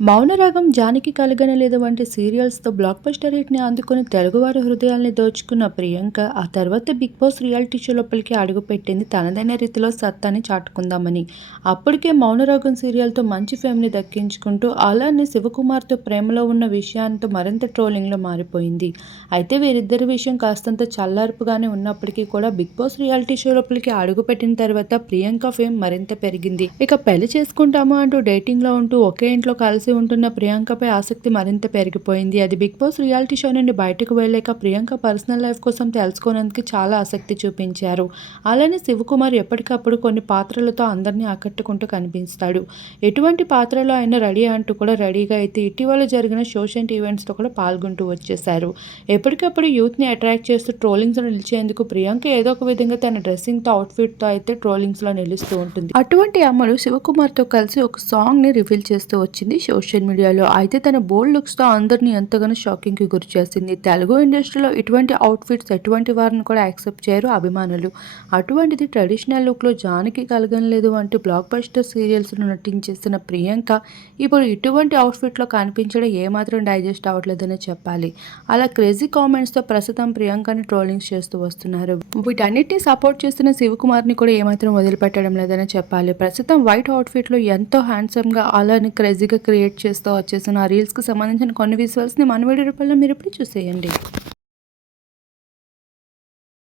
మౌనరాగం, జానకి కలగనలేదు వంటి సీరియల్స్‌తో block buster హిట్‌ని అందుకుని తెలుగువారి హృదయాల్ని దోచుకున్న ప్రియాంక, ఆ తర్వాత 'బిగ్ బాస్' రియాలిటీ షో లోపలికి అడుగుపెట్టింది తనదైన రీతిలో సత్తాని చాటుకుందామని. అప్పటికే 'మౌనరాగం' సీరియల్‌తో మంచి ఫేమ్‌ని దక్కించుకుంటూ, అలానే శివకుమార్‌తో ప్రేమలో ఉన్న విషయాలతో మరింత ట్రోలింగ్‌లో మారిపోయింది. అయితే వీరిద్దరి విషయం కాస్తంత చల్లార్పుగానే ఉన్నప్పటికీ కూడా 'బిగ్ బాస్' రియాలిటీ షో లోపలికి అడుగుపెట్టిన తర్వాత ప్రియాంక ఫేమ్ మరింత పెరిగింది. ఇక పెళ్లి చేసుకుంటాము అంటూ డేటింగ్‌లో ఉంటూ ఒకే ఇంట్లో కలిసి ఉంటున్న ప్రియాంకపై ఆసక్తి మరింత పెరిగిపోయింది. అది 'బిగ్ బాస్' రియాలిటీ షో నుండి బయటకు వెళ్ళాక ప్రియాంక పర్సనల్ లైఫ్ కోసం తెలుసుకోవడానికి చాలా ఆసక్తి చూపించారు. అలానే శివకుమార్ ఎప్పటికప్పుడు కొన్ని పాత్రలతో అందరినీ ఆకట్టుకుంటూ కనిపిస్తాడు. ఎటువంటి పాత్రలో అయినా రెడీ అంటూ కూడా రెడీగా అయితే ఇటీవల జరిగిన సోషల్ ఈవెంట్స్‌లో కూడా పాల్గొంటూ వచ్చేశారు. ఎప్పటికప్పుడు యూత్‌ని అట్రాక్ట్ చేస్తూ ట్రోలింగ్స్‌లో నిలిచేందుకు ప్రియాంక ఏదో ఒక విధంగా తన డ్రెస్సింగ్‌తో, అవుట్‌ఫిట్‌తో అయితే ట్రోలింగ్స్‌లో నిలుస్తూ ఉంటుంది. అటువంటి అమ్మడు శివకుమార్‌తో కలిసి ఒక సాంగ్‌ని రివీల్ చేస్తూ వచ్చింది సోషల్ మీడియాలో. అయితే తన బోల్డ్ లుక్స్‌తో అందరిని ఎంతగానో షాకింగ్‌కి గురిచేసింది. తెలుగు ఇండస్ట్రీలో ఇటువంటి అవుట్‌ఫిట్స్ ఎటువంటి వారిని కూడా యాక్సెప్ట్ చేయరు అభిమానులు. అటువంటిది ట్రెడిషనల్ లుక్‌లో జానకి కలగనలేదు అంటూ బ్లాక్ బస్టర్ సీరియల్స్‌లో నటించేసిన ప్రియాంక ఇప్పుడు ఇటువంటి అవుట్‌ఫిట్‌లో కనిపించడం ఏమాత్రం డైజెస్ట్ అవ్వట్లేదనే చెప్పాలి. అలా క్రేజీ కామెంట్స్‌తో ప్రస్తుతం ప్రియాంకని ట్రోలింగ్స్ చేస్తూ వస్తున్నారు. వీటన్నిటిని సపోర్ట్ చేస్తున్న శివకుమార్‌ని కూడా ఏమాత్రం వదిలిపెట్టడం లేదనే చెప్పాలి. ప్రస్తుతం వైట్ అవుట్‌ఫిట్‌లో ఎంతో హ్యాండ్సమ్‌గా అలానే క్రేజీగా క్రియేట్ చేస్తూ వచ్చేసిన ఆ రీల్స్‌కి సంబంధించిన కొన్ని విజువల్స్‌ని మన వీడియో రూపంలో మీరిప్పుడు చూసేయండి.